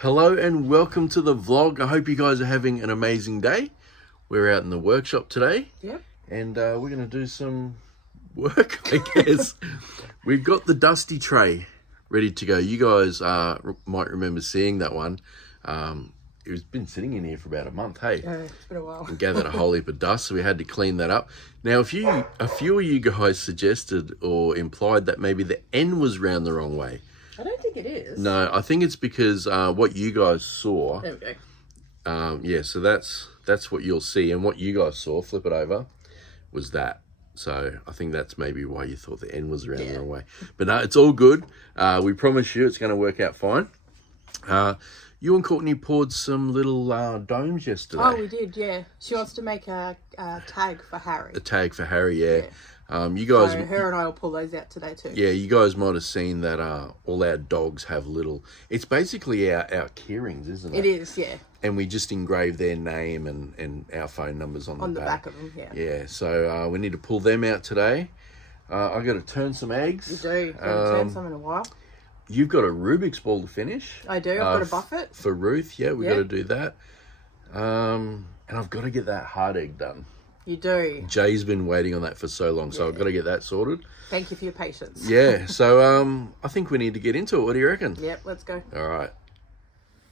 Hello and welcome to the vlog. I hope you guys are having an amazing day. We're out in the workshop today. Yep. And we're going to do some work, I guess. We've got the dusty tray ready to go. You guys might remember seeing that one. It's been sitting in here for about a month, hey? Yeah, it's been a while. And gathered a whole heap of dust, so we had to clean that up. Now, a few of you guys suggested or implied that maybe the N was round the wrong way. I don't think it is. No, I think it's because what you guys saw. There we go. Yeah, so that's what you'll see, and what you guys saw, flip it over, was that. So I think that's maybe why you thought the N was around the wrong way. But no, it's all good. We promise you it's going to work out fine. You and Courtney poured some little domes yesterday. Oh, we did, yeah. She wants to make a tag for Harry. A tag for Harry, yeah. You guys, so her and I will pull those out today too. Yeah, you guys might have seen that all our dogs have little... It's basically our keyrings, isn't it? It is, yeah. And we just engrave their name and our phone numbers on the back of them, yeah. Yeah, so we need to pull them out today. I've got to turn some eggs. You do. You've got to turn some in a while. You've got a Rubik's ball to finish. I do. I've got to buff it. For Ruth, yeah, we've got to do that. And I've got to get that hard egg done. You do. Jay's been waiting on that for so long, so I've got to get that sorted. Thank you for your patience. Yeah, so I think we need to get into it. What do you reckon? Yep, let's go. All right.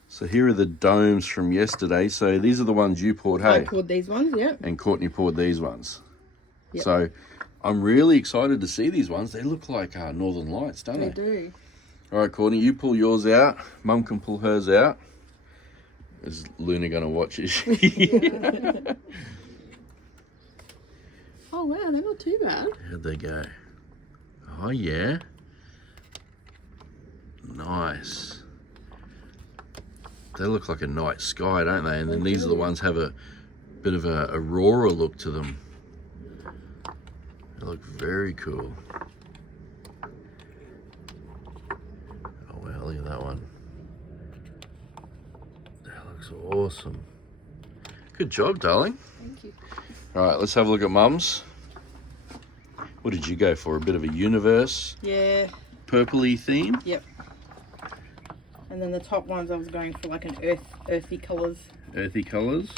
So here are the domes from yesterday. So these are the ones you poured, hey? I poured these ones, yeah. And Courtney poured these ones. Yep. So I'm really excited to see these ones. They look like Northern Lights, don't they? They do. All right, Courtney, you pull yours out. Mum can pull hers out. Is Luna going to watch, is she? Oh, wow, they're not too bad. How'd they go? Oh, yeah. Nice. They look like a night sky, don't they? And then these are the ones have a bit of a aurora look to them. They look very cool. Oh, wow, look at that one. That looks awesome. Good job, darling. Thank you. All right, let's have a look at Mum's. What did you go for? A bit of a universe? Yeah. Purpley theme? Yep. And then the top ones I was going for like an earthy colours. Earthy colours?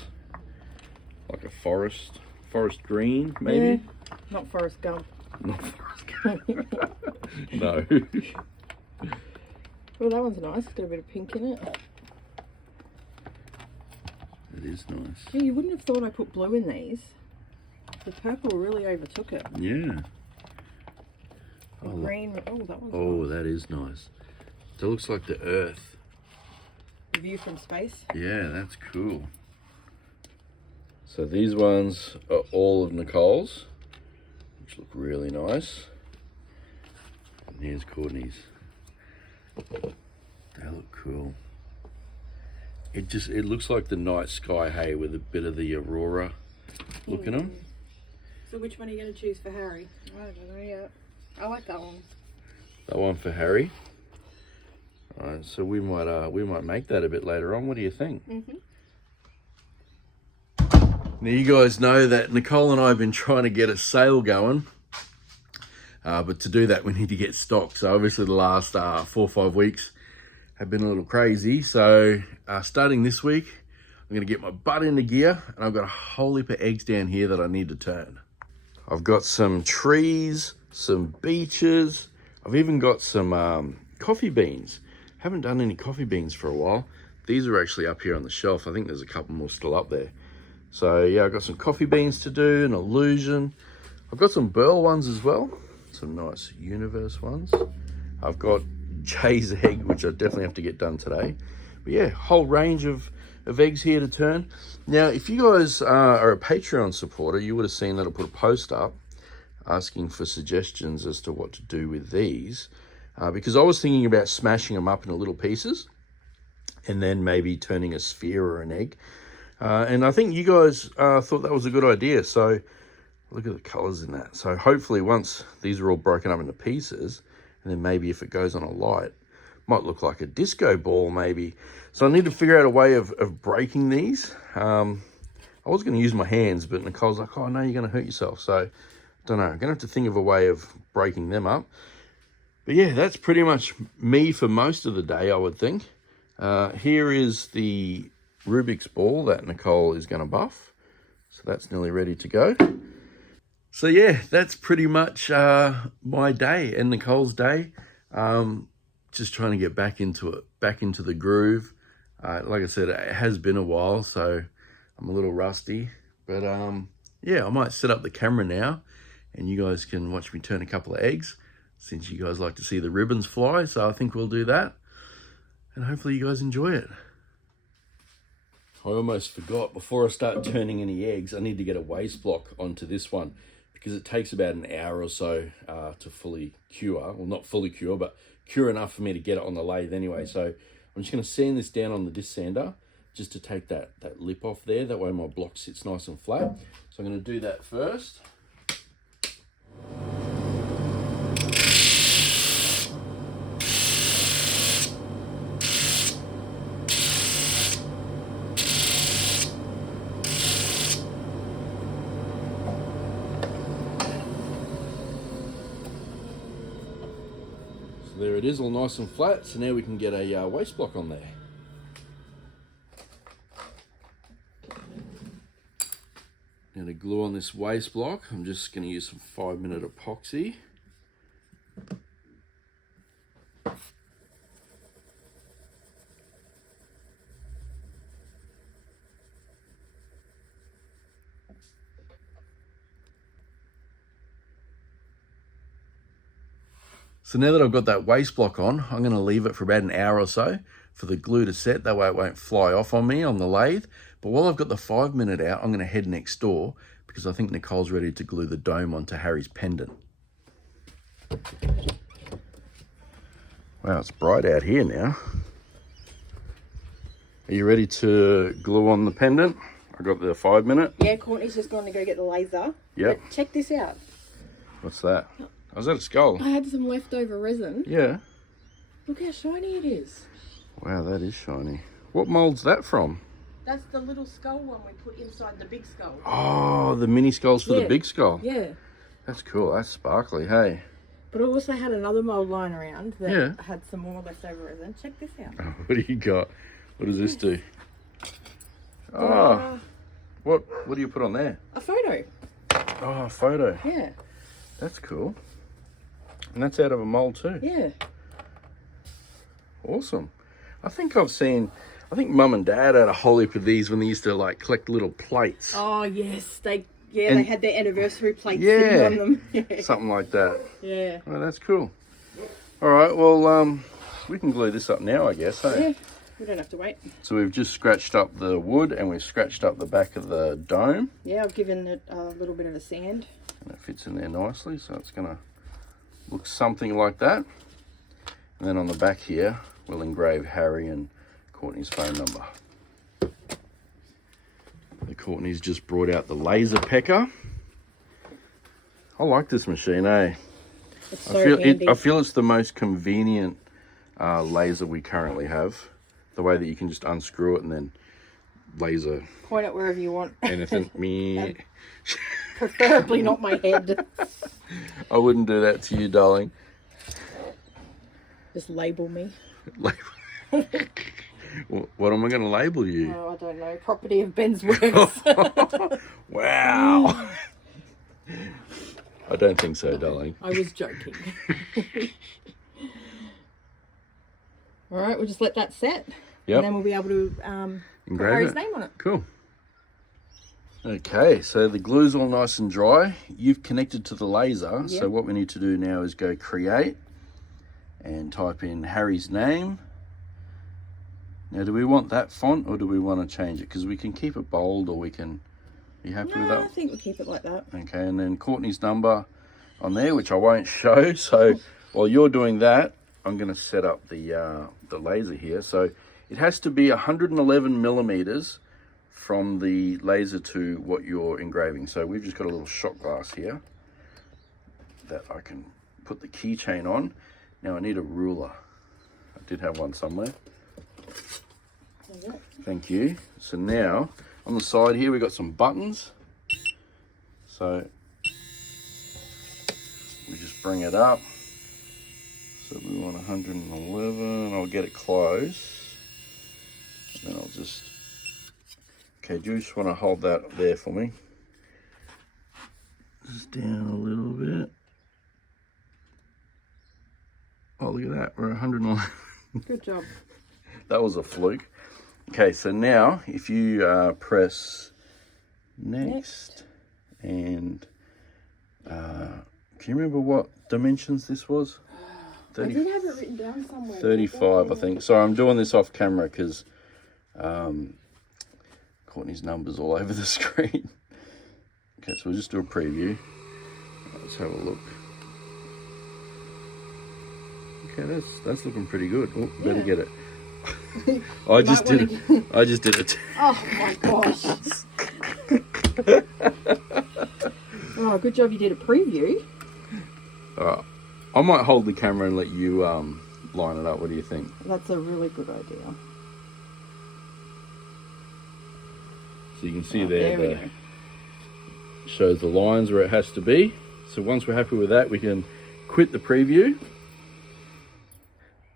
Like a forest green, maybe? Yeah. Not Forrest Gump. Not Forest Gump. No. Well, that one's nice. It's got a bit of pink in it. It is nice. Yeah, you wouldn't have thought I put blue in these. The purple really overtook it. Yeah. The green. Oh, that one's Oh, nice. that is nice. That looks like the Earth. The view from space. Yeah, that's cool. So these ones are all of Nicole's, which look really nice. And here's Courtney's. They look cool. It looks like the night sky, hey, with a bit of the aurora look in them. So which one are you going to choose for Harry? I don't know yet. I like that one. That one for Harry. All right, so we might make that a bit later on. What do you think? Mm-hmm. Now you guys know that Nicole and I have been trying to get a sale going, but to do that we need to get stock. So obviously the last 4 or 5 weeks have been a little crazy. So starting this week, I'm going to get my butt into gear, and I've got a whole heap of eggs down here that I need to turn. I've got some trees, some beeches. I've even got some coffee beans. Haven't done any coffee beans for a while. These are actually up here on the shelf. I think there's a couple more still up there. So yeah, I've got some coffee beans to do, an illusion. I've got some burl ones as well. Some nice universe ones. I've got Jay's egg, which I definitely have to get done today. But yeah, whole range of eggs here to turn. Now, if you guys are a Patreon supporter, you would have seen that I put a post up asking for suggestions as to what to do with these. Because I was thinking about smashing them up into little pieces and then maybe turning a sphere or an egg. And I think you guys thought that was a good idea. So look at the colors in that. So hopefully once these are all broken up into pieces, and then maybe if it goes on a light, might look like a disco ball maybe. So I need to figure out a way of breaking these. I was going to use my hands, but Nicole's like, oh no, you're going to hurt yourself. So I don't know, I'm going to have to think of a way of breaking them up. But yeah, that's pretty much me for most of the day, I would think. Here is the Rubik's ball that Nicole is going to buff. So that's nearly ready to go. So yeah, that's pretty much my day and Nicole's day. Just trying to get back into it, back into the groove. Like I said, it has been a while, so I'm a little rusty. But yeah, I might set up the camera now and you guys can watch me turn a couple of eggs, since you guys like to see the ribbons fly. So I think we'll do that. And hopefully you guys enjoy it. I almost forgot, before I start turning any eggs, I need to get a waste block onto this one, because it takes about an hour or so to fully cure. Well, not fully cure, but cure enough for me to get it on the lathe anyway. So I'm just going to sand this down on the disc sander just to take that lip off there. That way my block sits nice and flat. So I'm going to do that first. There it is, all nice and flat. So now we can get a waste block on there. Now to glue on this waste block, I'm just going to use some 5-minute epoxy. So now that I've got that waste block on, I'm going to leave it for about an hour or so for the glue to set. That way it won't fly off on me on the lathe. But while I've got the 5-minute out, I'm going to head next door because I think Nicole's ready to glue the dome onto Harry's pendant. Wow, it's bright out here now. Are you ready to glue on the pendant? I got the 5-minute. Yeah, Courtney's just going to go get the laser. Yep. But check this out. What's that? Oh, is that a skull? I had some leftover resin. Yeah. Look how shiny it is. Wow, that is shiny. What mold's that from? That's the little skull one we put inside the big skull. Oh, the mini skulls for the big skull. Yeah. That's cool. That's sparkly, hey. But I also had another mold lying around that had some more leftover resin. Check this out. Oh, what do you got? What does this do? Oh, what do you put on there? A photo. Oh, a photo. Yeah. That's cool. And that's out of a mold too. Yeah. Awesome. I think Mum and Dad had a whole heap of these when they used to like collect little plates. Oh yes, they had their anniversary plates yeah, on them. Yeah. Something like that. Yeah. Oh, that's cool. All right, well, we can glue this up now, I guess, hey? Yeah, we don't have to wait. So we've just scratched up the wood and we've scratched up the back of the dome. Yeah, I've given it a little bit of a sand. And it fits in there nicely, so it's gonna look something like that. And then on the back here, we'll engrave Harry and Courtney's phone number. Courtney's just brought out the laser pecker. I like this machine, eh? It's so handy. I feel it's the most convenient laser we currently have. The way that you can just unscrew it and then laser. Point it wherever you want. Anything. Me. Preferably not my head. I wouldn't do that to you, darling. Just label me. What am I going to label you? Oh, I don't know. Property of BENSWORX. Wow. I don't think so, darling. I was joking. All right, we'll just let that set. Yep. And then we'll be able to put Harry's name on it. Cool. Okay, so the glue's all nice and dry. You've connected to the laser. Yep. So what we need to do now is go create and type in Harry's name. Now, do we want that font or do we want to change it? Because we can keep it bold or we can... Are you happy with that? I think we'll keep it like that. Okay, and then Courtney's number on there, which I won't show. So while you're doing that, I'm going to set up the laser here. So it has to be 111 millimeters from the laser to what you're engraving. So we've just got a little shot glass here that I can put the keychain on. Now I need a ruler. I did have one somewhere. Thank you. So now on the side here we've got some buttons. So we just bring it up. So we want 111. I'll get it close. just... Okay, do you just want to hold that there for me? Just down a little bit. Oh, look at that. We're 111. Good job. That was a fluke. Okay, so now if you press next. And can you remember what dimensions this was? 30, I did have it written down somewhere. 35, I think. Sorry, I'm doing this off camera because Courtney's number's all over the screen. Okay, so we'll just do a preview. Let's have a look. Okay, that's looking pretty good. Oh, better get it. I just did it. Oh my gosh. Oh, good job you did a preview. I might hold the camera and let you line it up. What do you think? That's a really good idea. So you can see there shows the lines where it has to be. So once we're happy with that, we can quit the preview.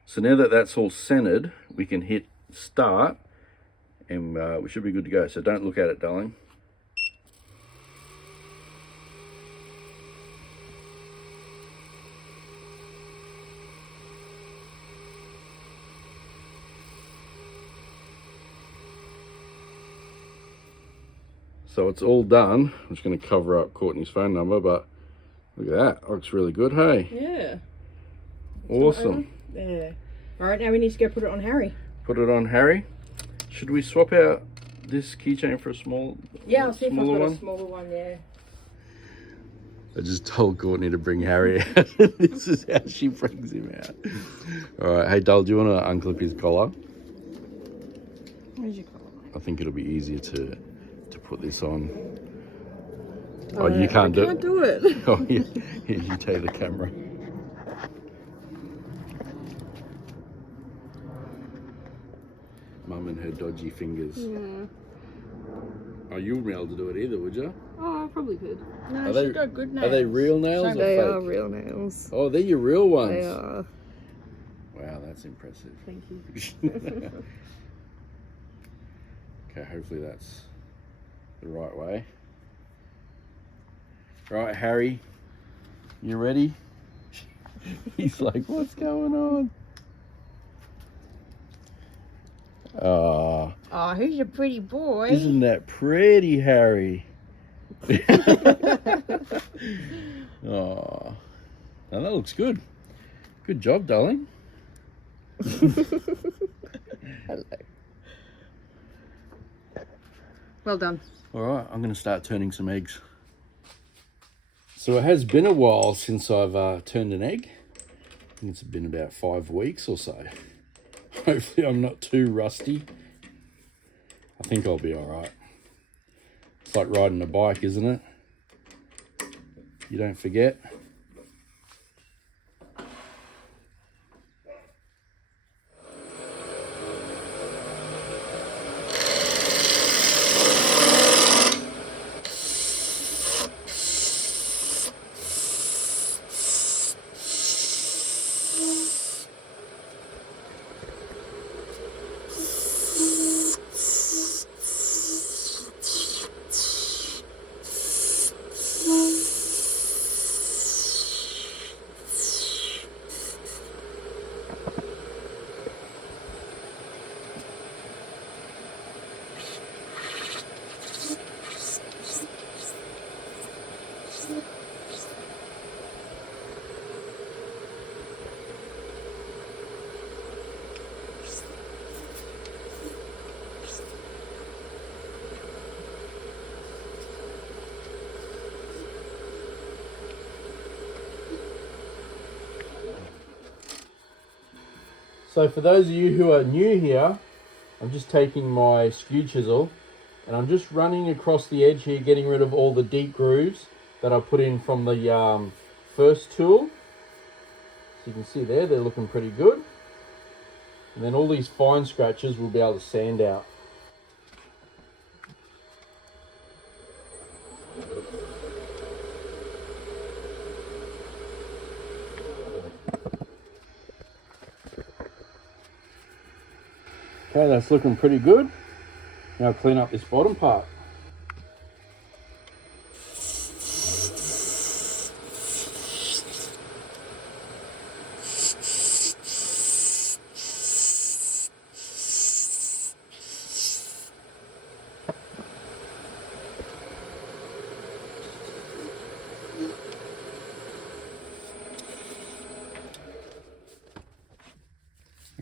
So now that that's all centered, we can hit start and we should be good to go. So don't look at it, darling. So it's all done. I'm just going to cover up Courtney's phone number, but look at that. Looks really good, hey? Yeah. Awesome. There. All right, now we need to go put it on Harry. Put it on Harry. Should we swap out this keychain for a small, yeah, I'll see if I've got one? a smaller one, yeah. I just told Courtney to bring Harry out. This is how she brings him out. All right, hey, Dull, do you want to unclip his collar? Where's your collar? I think it'll be easier to put this on. Oh, you can't do it? I can't do it. Oh, yeah. Here, you take the camera. Mum and her dodgy fingers. Yeah. Oh, you wouldn't be able to do it either, would you? Oh, I probably could. No, Are she's got good nails. Are they real nails or They fake? are real nails. Oh, they're your real ones. They are. Wow, that's impressive. Thank you. Okay, hopefully that's the right way. Right, Harry, you ready? He's like, what's going on? Oh, who's your pretty boy? Isn't that pretty, Harry? Oh, now that looks good. Good job, darling. Hello. Well done. All right, I'm going to start turning some eggs. So it has been a while since I've turned an egg. I think it's been about 5 weeks or so. Hopefully I'm not too rusty. I think I'll be all right. It's like riding a bike, isn't it? You don't forget. So for those of you who are new here, I'm just taking my skew chisel and I'm just running across the edge here, getting rid of all the deep grooves that I put in from the first tool. So you can see there, they're looking pretty good. And then all these fine scratches we'll be able to sand out. Okay, that's looking pretty good. Now clean up this bottom part.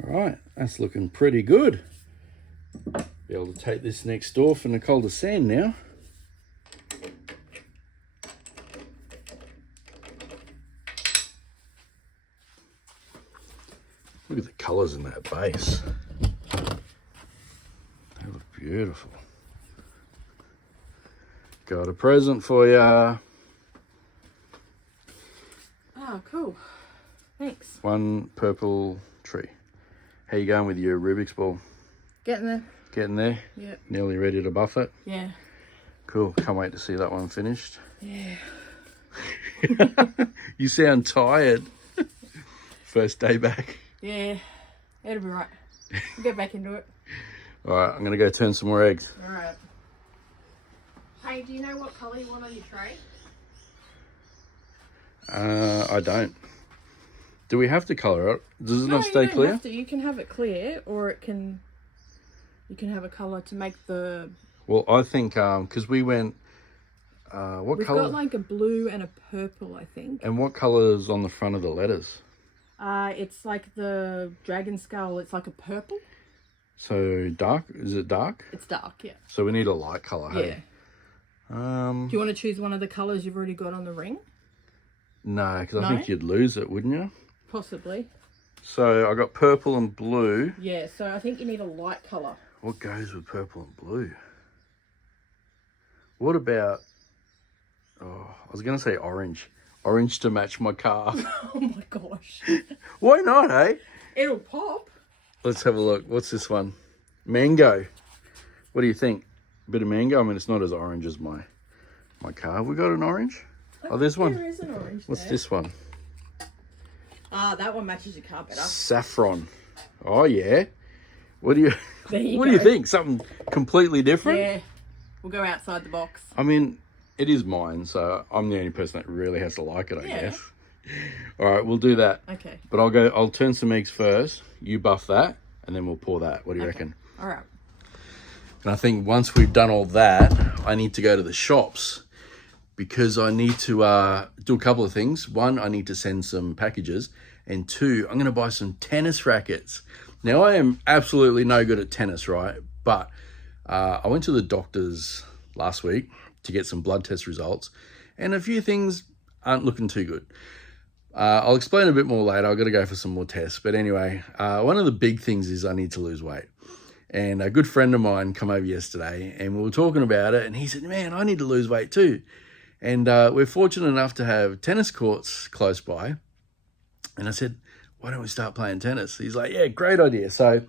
Alright, that's looking pretty good. Be able to take this next door for Nicole to sand now. Look at the colours in that base. They look beautiful. Got a present for ya. Oh, cool. Thanks. One purple tree. How you going with your Rubik's ball? Getting there. Getting there? Yep. Nearly ready to buff it? Yeah. Cool. Can't wait to see that one finished. Yeah. You sound tired. First day back. Yeah. It'll be right. We'll get back into it. Alright, I'm going to go turn some more eggs. Alright. Hey, do you know what colour you want on your tray? I don't. Do we have to colour it? Does it not stay you don't clear? have to. You can have it clear, or it can. You can have a colour to make the. Well, I think because we went. What We've colour? got like a blue and a purple, I think. And what colour is on the front of the letters? It's like the dragon skull. It's like a purple. So dark? Is it dark? It's dark, yeah. So we need a light colour. Yeah. Hey? Do you want to choose one of the colours you've already got on the ring? No, because No? I think you'd lose it, wouldn't you? Possibly. So I got purple and blue. Yeah, so I think you need a light colour. What goes with purple and blue? What about... Oh, I was going to say orange. Orange to match my car. Oh my gosh. Why not, eh? It'll pop. Let's have a look. What's this one? Mango. What do you think? A bit of mango? I mean, it's not as orange as my car. Have we got an orange? Oh, there's one. There is an orange What's there. this one? Ah, that one matches your car better. Saffron. Oh, yeah. What do you... There you What go. do you think? Something completely different? Yeah. We'll go outside the box. I mean, it is mine, so I'm the only person that really has to like it, I guess. All right, we'll do that. Okay. But I'll turn some eggs first. You buff that, and then we'll pour that. What do you reckon? All right. And I think once we've done all that, I need to go to the shops because I need to do a couple of things. One, I need to send some packages. And two, I'm going to buy some tennis rackets. Now, I am absolutely no good at tennis, right? But I went to the doctor's last week to get some blood test results. And a few things aren't looking too good. I'll explain a bit more later. I've got to go for some more tests. But anyway, one of the big things is I need to lose weight. And a good friend of mine come over yesterday and we were talking about it. And he said, man, I need to lose weight too. And we're fortunate enough to have tennis courts close by. And I said, why don't we start playing tennis? He's like, yeah, great idea. So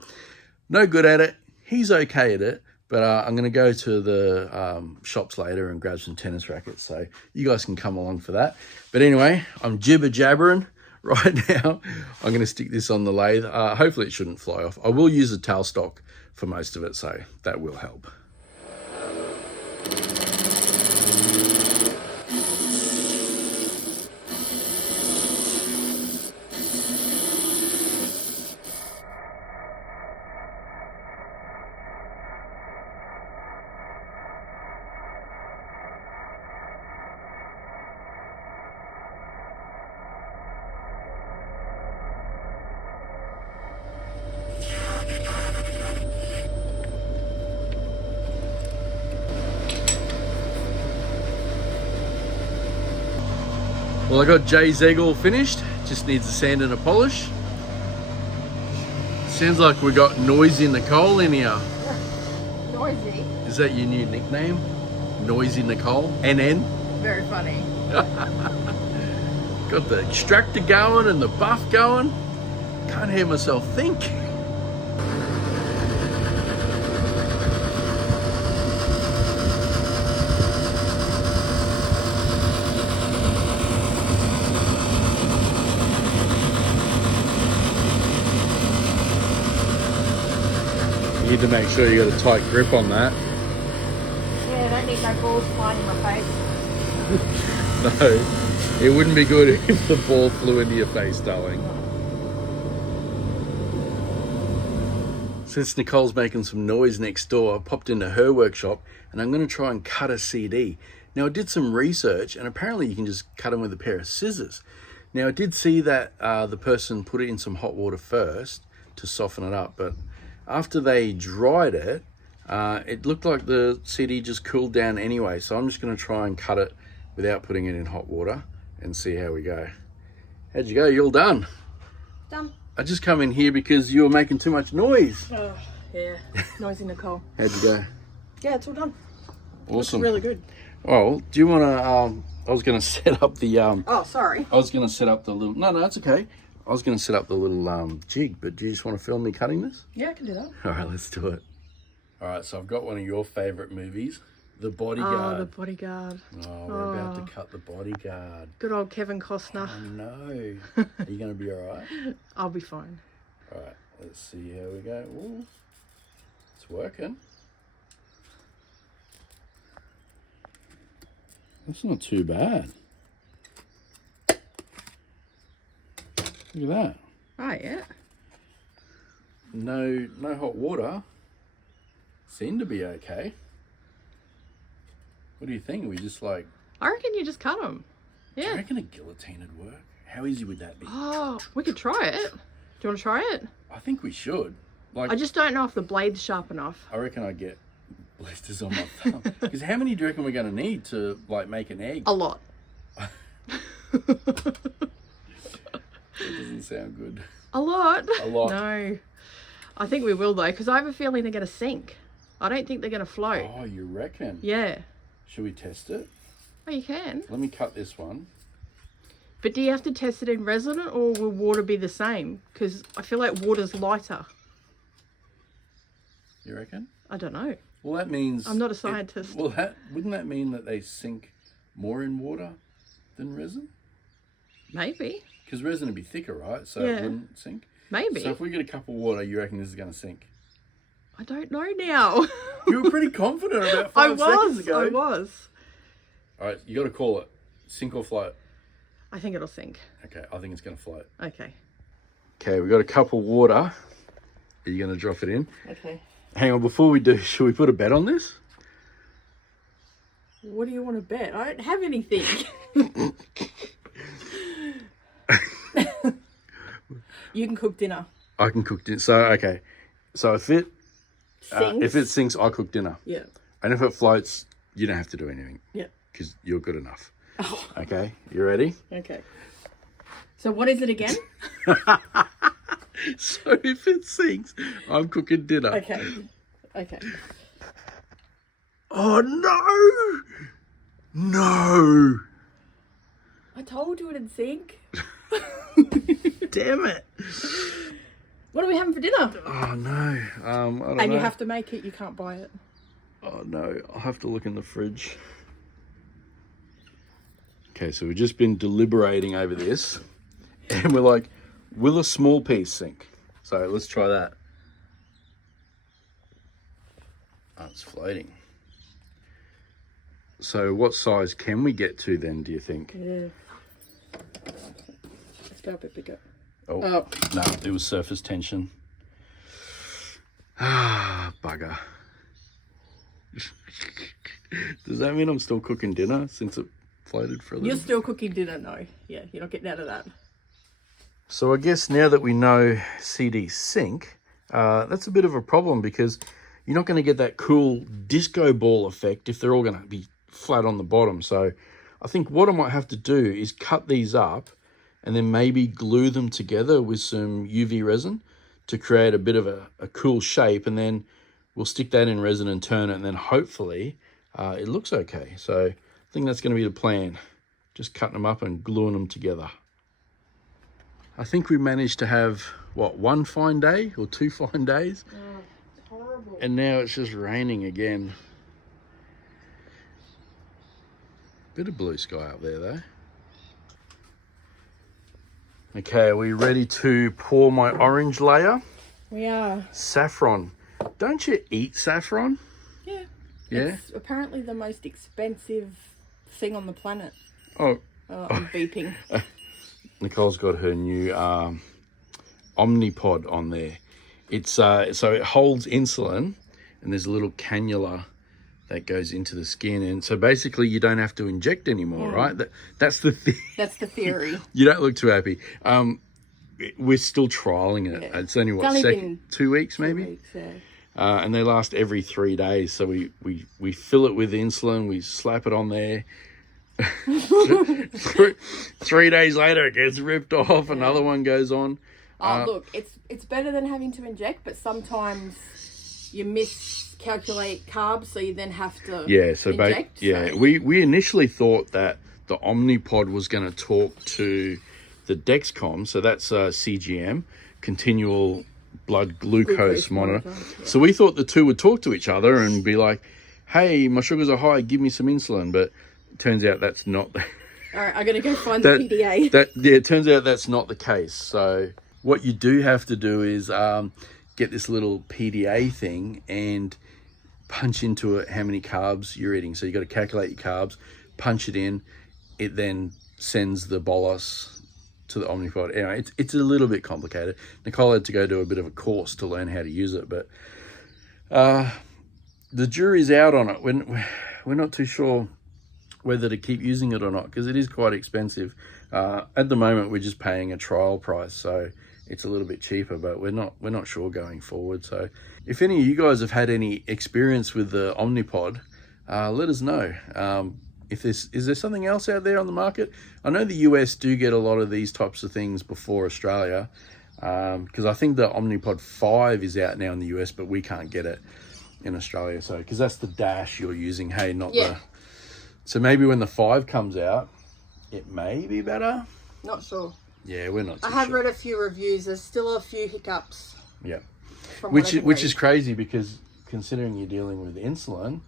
no good at it. He's okay at it. But I'm going to go to the shops later and grab some tennis rackets. So you guys can come along for that. But anyway, I'm jibber jabbering right now. I'm going to stick this on the lathe. Hopefully it shouldn't fly off. I will use a tailstock for most of it, so that will help. Well, I got Jay's egg all finished. Just needs a sand and a polish. Sounds like we got Noisy Nicole in here. Noisy. Is that your new nickname? Noisy Nicole? NN? Very funny. Got the extractor going and the buff going. Can't hear myself think. You need to make sure you got a tight grip on that. Yeah, I don't need no balls flying in my face. No, it wouldn't be good if the ball flew into your face, darling. Since Nicole's making some noise next door, I popped into her workshop and I'm going to try and cut a CD. Now I did some research and apparently you can just cut them with a pair of scissors. Now I did see that the person put it in some hot water first to soften it up, but after they dried it, it looked like the CD just cooled down anyway. So I'm just going to try and cut it without putting it in hot water and see how we go. How'd you go? You all done? Done. I just come in here because you were making too much noise. Oh, yeah. Noisy Nicole. How'd you go? Yeah, it's all done. Awesome. Looks really good. Oh, do you want to, I was going to set up the, Oh, sorry. I was going to set up the little, no, it's okay. I was going to set up the little jig, but do you just want to film me cutting this? Yeah, I can do that. All right, let's do it. All right, so I've got one of your favorite movies, The Bodyguard. Oh, The Bodyguard. Oh, we're about to cut The Bodyguard. Good old Kevin Costner. Oh, no. Are you going to be all right? I'll be fine. All right, let's see how we go. Ooh, it's working. That's not too bad. Look at that. Oh, yeah. No hot water. Seemed to be okay. What do you think? We just like... I reckon you just cut them. Do you Yeah. reckon a guillotine would work? How easy would that be? Oh, we could try it. Do you want to try it? I think we should. Like, I just don't know if the blade's sharp enough. I reckon I'd get blisters on my thumb. Because how many do you reckon we're going to need to like make an egg? A lot. That doesn't sound good. A lot? A lot. No. I think we will though, because I have a feeling they're going to sink. I don't think they're going to float. Oh, you reckon? Yeah. Should we test it? Oh, you can. Let me cut this one. But do you have to test it in resin or will water be the same? Because I feel like water's lighter. You reckon? I don't know. Well, that means... I'm not a scientist. Wouldn't that mean that they sink more in water than resin? Maybe. Because resin would be thicker, right? So Yeah. it wouldn't sink. Maybe. So if we get a cup of water, you reckon this is going to sink? I don't know now. You were pretty confident about 5 seconds ago. I was. All right, you got to call it. Sink or float? I think it'll sink. Okay, I think it's going to float. Okay. Okay, we got a cup of water. Are you going to drop it in? Okay. Hang on, before we do, should we put a bet on this? What do you want to bet? I don't have anything. You can cook dinner. I can cook dinner. So, okay. So if it sinks, I cook dinner. Yeah. And if it floats, you don't have to do anything. Yeah. Because you're good enough. Oh. Okay, you ready? Okay. So what is it again? So if it sinks, I'm cooking dinner. Okay. Okay. Oh, no! No! I told you it'd sink. Damn it. What are we having for dinner? Oh, no. I don't know. And you have to make it. You can't buy it. Oh, no. I'll have to look in the fridge. Okay, so we've just been deliberating over this. And we're like, will a small piece sink? So let's try that. Oh, it's floating. So what size can we get to then, do you think? Yeah. Let's go a bit bigger. Oh, no, it was surface tension. Ah, bugger. Does that mean I'm still cooking dinner since it floated for a little? You're still cooking dinner, no. Yeah, you're not getting out of that. So I guess now that we know CDs sink, that's a bit of a problem because you're not going to get that cool disco ball effect if they're all going to be flat on the bottom. So I think what I might have to do is cut these up and then maybe glue them together with some UV resin to create a bit of a cool shape, and then we'll stick that in resin and turn it, and then hopefully it looks okay. So I think that's going to be the plan, just cutting them up and gluing them together. I think we managed to have, what, 1 fine day or 2 fine days? Oh, it's horrible. And now it's just raining again. Bit of blue sky up there though. Okay, are we ready to pour my orange layer? We are. Saffron. don't you eat saffron? Yeah. Yeah? It's apparently the most expensive thing on the planet. Oh, I'm beeping. Nicole's got her new Omnipod on there. It's so it holds insulin, and there's a little cannula that goes into the skin, and so basically you don't have to inject anymore, right? That's the thing. That's the theory. You don't look too happy. We're still trialing it. Yeah. It's only It's been 2 weeks maybe. 2 weeks, yeah. And they last every 3 days. So we fill it with insulin, we slap it on there. 3 days later it gets ripped off, another one goes on. Look, it's better than having to inject, but sometimes you miscalculate carbs, so you then have to inject. We initially thought that the Omnipod was going to talk to the Dexcom, so that's CGM, continual blood glucose monitor. Yeah. So we thought the two would talk to each other and be like, hey, my sugars are high, give me some insulin. But it turns out that's not the All right, I'm going to go find the PDA. it turns out that's not the case. So what you do have to do is get this little PDA thing and punch into it how many carbs you're eating. So you got to calculate your carbs, punch it in. It then sends the bolus to the Omnipod. Anyway, it's a little bit complicated. Nicole had to go do a bit of a course to learn how to use it, but the jury's out on it. We're not too sure whether to keep using it or not, because it is quite expensive. At the moment, we're just paying a trial price, so it's a little bit cheaper, but we're not sure going forward. So if any of you guys have had any experience with the Omnipod, let us know. Is there something else out there on the market? I know the US do get a lot of these types of things before Australia, because I think the Omnipod 5 is out now in the US, but we can't get it in Australia. So because that's the Dash you're using, hey, not the. So maybe when the 5 comes out, it may be better. Not sure. Yeah, we're not too I have sure. read a few reviews. There's still a few hiccups. Yeah, which is crazy, because considering you're dealing with insulin,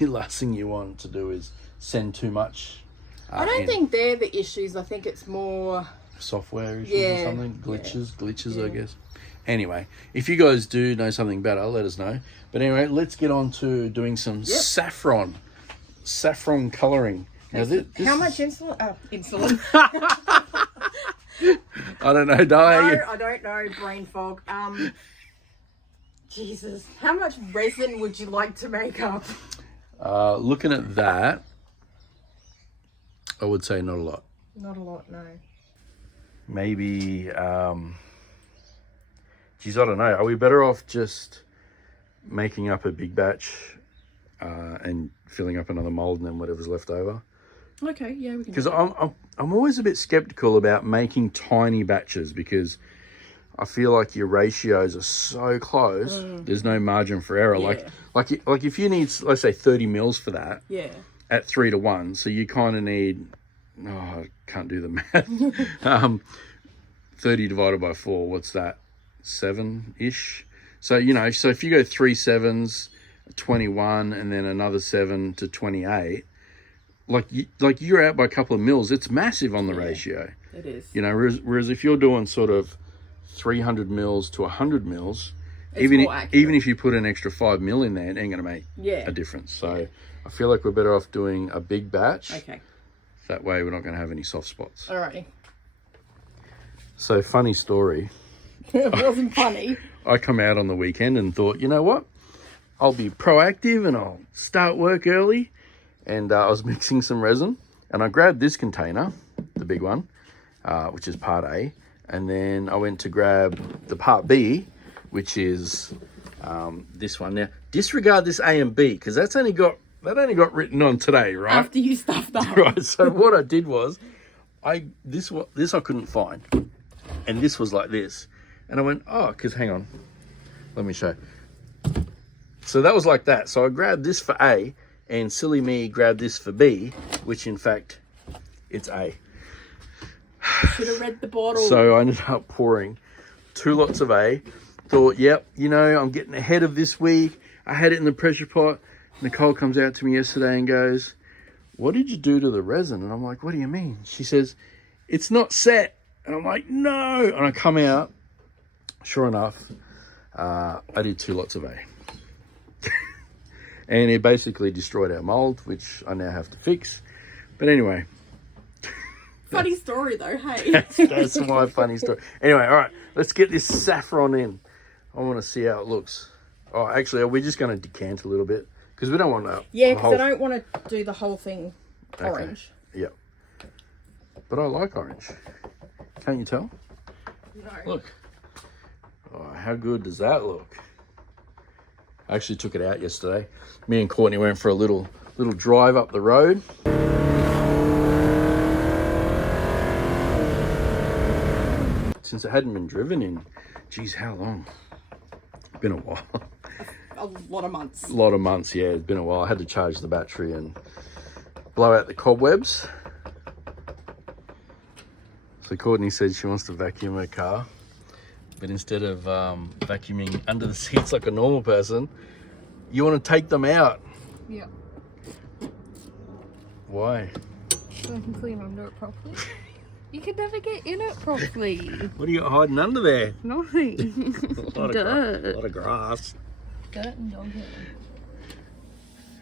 the last thing you want to do is send too much. I don't think they're the issues. I think it's more software issues or something. Glitches, I guess. Anyway, if you guys do know something better, let us know. But anyway, let's get on to doing some saffron colouring. Now, how much insulin? Insulin. I don't know, Di. No, I don't know. Brain fog. Jesus, how much resin would you like to make up? Looking at that, I would say not a lot. Not a lot, no. Maybe, geez, I don't know. Are we better off just making up a big batch and filling up another mold and then whatever's left over? Okay, yeah, we can. Because I'm always a bit skeptical about making tiny batches, because I feel like your ratios are so close. There's no margin for error. Yeah. Like if you need, let's say, 30 mils for that. Yeah. At 3-to-1, so you kind of need. Oh, I can't do the math. 30 divided by 4. What's that? 7-ish. So so if you go 3 7s, 21, and then another 7 to 28. Like you're out by a couple of mils. It's massive on the ratio. It is. Whereas if you're doing sort of 300 mils to 100 mils, It's even more accurate. even if you put an extra 5 mil in there, it ain't going to make a difference. So I feel like we're better off doing a big batch. Okay. That way we're not going to have any soft spots. Alrighty. So funny story. It wasn't funny. I come out on the weekend and thought, you know what? I'll be proactive and I'll start work early. And I was mixing some resin, and I grabbed this container, the big one, which is part A. And then I went to grab the part B, which is this one. Now, disregard this A and B, because that only got written on today, right? After you stuffed up. Right. So what I did was, this I couldn't find, and this was like this, and I went, because hang on, let me show. So that was like that. So I grabbed this for A, and silly me grabbed this for B, which in fact, it's A. Should have read the bottle. So I ended up pouring 2 lots of A. Thought, yep, I'm getting ahead of this week. I had it in the pressure pot. Nicole comes out to me yesterday and goes, what did you do to the resin? And I'm like, what do you mean? She says, it's not set. And I'm like, no. And I come out, sure enough, I did 2 lots of A. And it basically destroyed our mold, which I now have to fix. But anyway. Funny story though, hey? That's my funny story. Anyway, all right, let's get this saffron in. I want to see how it looks. Oh, actually, we're just going to decant a little bit because we don't want to. Yeah, because I don't want to do the whole thing orange. Okay. Yep. But I like orange. Can't you tell? No. Look. Oh, how good does that look? I actually took it out yesterday. Me and Courtney went for a little drive up the road. Since it hadn't been driven in, geez, how long? It's been a while. A lot of months. A lot of months, yeah. It's been a while. I had to charge the battery and blow out the cobwebs. So Courtney said she wants to vacuum her car, but instead of vacuuming under the seats like a normal person, you want to take them out. Yeah. Why? So I can clean under it properly. You can never get in it properly. What are you hiding under there? Nothing. Dirt. A lot of grass. Dirt and dog hair.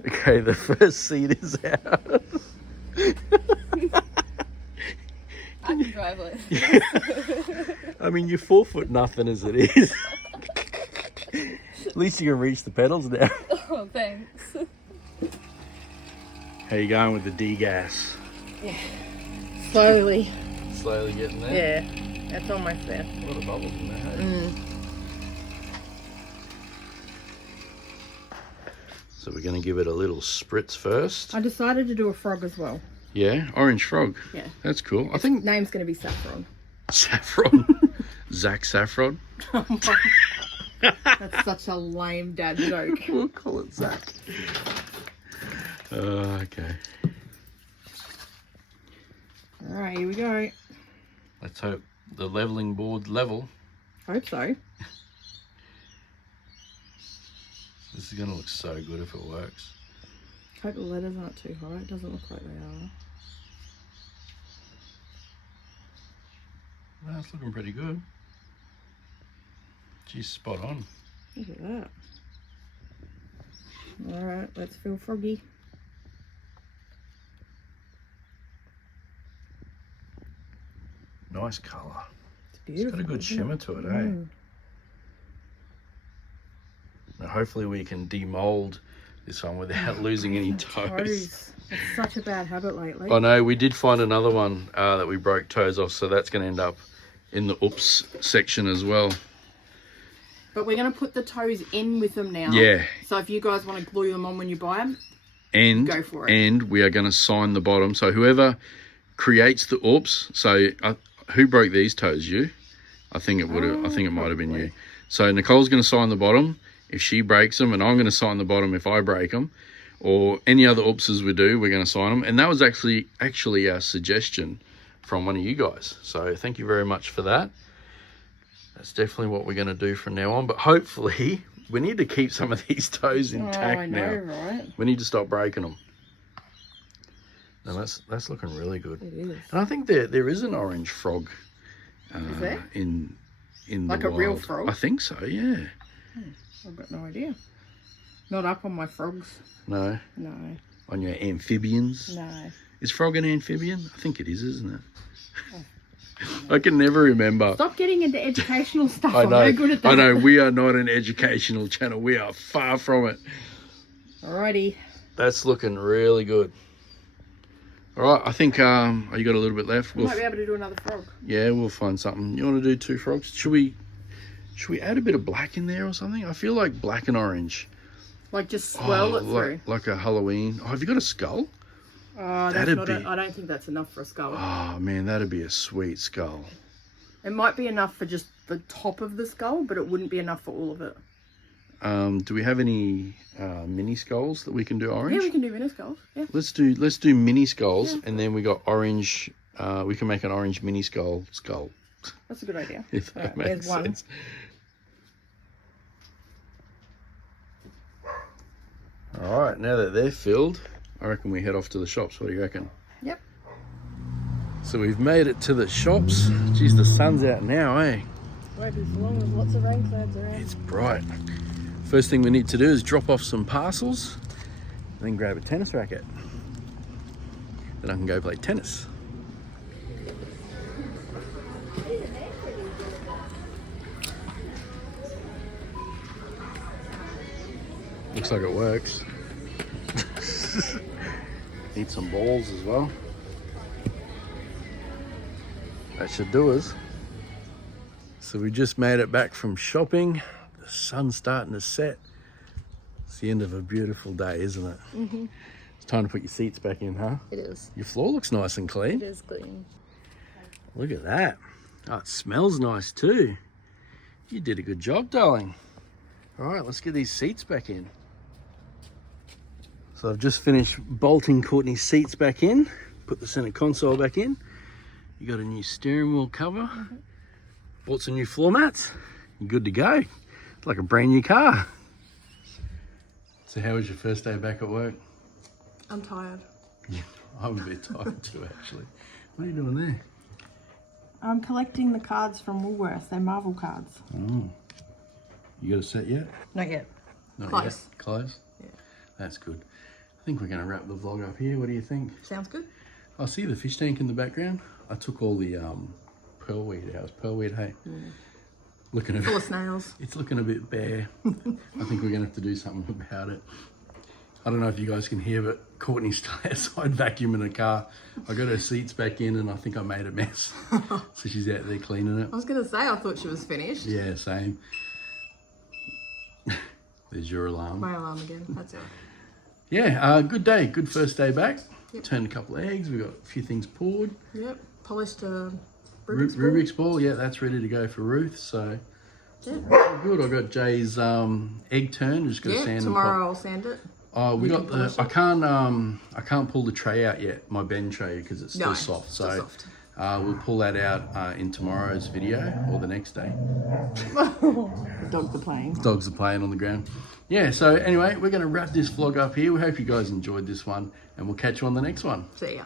Okay, the first seat is out. I can drive it. I mean, you're 4 foot nothing as it is. At least you can reach the pedals now. Oh, thanks. How you going with the D-gas? Yeah. Slowly. Slowly getting there? Yeah, that's almost there. A lot of bubbles in there, hey? So we're going to give it a little spritz first. I decided to do a frog as well. Yeah, orange frog. Yeah. That's cool. I think name's going to be Saffron. Saffron? Zach Saffron? That's such a lame dad joke. We'll call it Zach. Okay. Alright, here we go. Let's hope the leveling board's level. Hope so. This is going to look so good if it works. Hope the letters aren't too high. It doesn't look like they are. That's looking pretty good. She's spot on. Look at that. Alright, let's feel froggy. Nice colour. It's beautiful. It's got a good shimmer to it, eh? Now hopefully we can demold this one without losing any toes. It's such a bad habit lately. I know, we did find another one that we broke toes off, so that's going to end up in the oops section as well. But we're going to put the toes in with them now. Yeah. So if you guys want to glue them on when you buy them, go for it. And we are going to sign the bottom. So whoever creates the oops, so who broke these toes? You? I think it would have. I think it might have been you. So Nicole's going to sign the bottom if she breaks them, and I'm going to sign the bottom if I break them, or any other oopses we do, we're going to sign them. And that was actually a suggestion from one of you guys. So thank you very much for that. That's definitely what we're going to do from now on. But hopefully, we need to keep some of these toes intact now. Right? We need to stop breaking them. Now that's looking really good. It is. And I think there is an orange frog is there? in like the a wild. real frog? I think so, yeah. I've got no idea. Not up on my frogs. No? No. On your amphibians? No. Is frog an amphibian? I think it is, isn't it? I can never remember. Stop getting into educational stuff. I know. I'm no good at that. I know. We are not an educational channel. We are far from it. Alrighty. That's looking really good. All right. I think you got a little bit left. We might be able to do another frog. Yeah, we'll find something. You want to do 2 frogs? Should we add a bit of black in there or something? I feel like black and orange. Like just swirl it through. Like a Halloween. Oh, have you got a skull? I don't think that's enough for a skull. Oh man, that'd be a sweet skull. It might be enough for just the top of the skull, but it wouldn't be enough for all of it. Do we have any mini skulls that we can do orange? Yeah, we can do mini skulls. Yeah. Let's do mini skulls, and then we got orange. We can make an orange mini skull. That's a good idea. If that makes sense. All right, now that they're filled, I reckon we head off to the shops. What do you reckon? Yep. So we've made it to the shops. Geez, the sun's out now, eh? Oh won't be for long with lots of rain clouds around. It's bright. First thing we need to do is drop off some parcels, and then grab a tennis racket. Then I can go play tennis. Looks like it works. Need some balls as well. That should do us. So we just made it back from shopping. The sun's starting to set. It's the end of a beautiful day, isn't it? Mm-hmm. It's time to put your seats back in, huh? It is. Your floor looks nice and clean. It is clean. Look at that. Oh, it smells nice too. You did a good job, darling. All right, let's get these seats back in. So I've just finished bolting Courtney's seats back in, put the center console back in. You got a new steering wheel cover, bought some new floor mats. You're good to go. It's like a brand new car. So how was your first day back at work? I'm tired. Yeah, I'm a bit tired too, actually. What are you doing there? I'm collecting the cards from Worx. They're Marvel cards. Oh. You got a set yet? Not yet. Not Close. Yet? Close? Yeah. That's good. I think we're going to wrap the vlog up here. What do you think? Sounds good. I see the fish tank in the background. I took all the pearlweed out. Pearlweed hay. Looking a Full bit, of snails. it's looking a bit bare. I think we're going to have to do something about it. I don't know if you guys can hear, but Courtney's still outside vacuuming the car. I got her seats back in and I think I made a mess. So she's out there cleaning it. I was going to say, I thought she was finished. Yeah, same. There's your alarm. My alarm again. That's it. Yeah, good day. Good first day back. Yep. Turned a couple of eggs. We got a few things poured. Yep. Polished a Rubik's ball. Yeah, that's ready to go for Ruth. So yeah. good. I got Jay's egg turn. Just got to sand tomorrow I'll sand it. Oh, we got the. I can't pull the tray out yet. My bend tray because it's still soft. So still soft. We'll pull that out in tomorrow's video or the next day. The dogs are playing. Dogs are playing on the ground. Yeah. So anyway, we're going to wrap this vlog up here. We hope you guys enjoyed this one, and we'll catch you on the next one. See ya.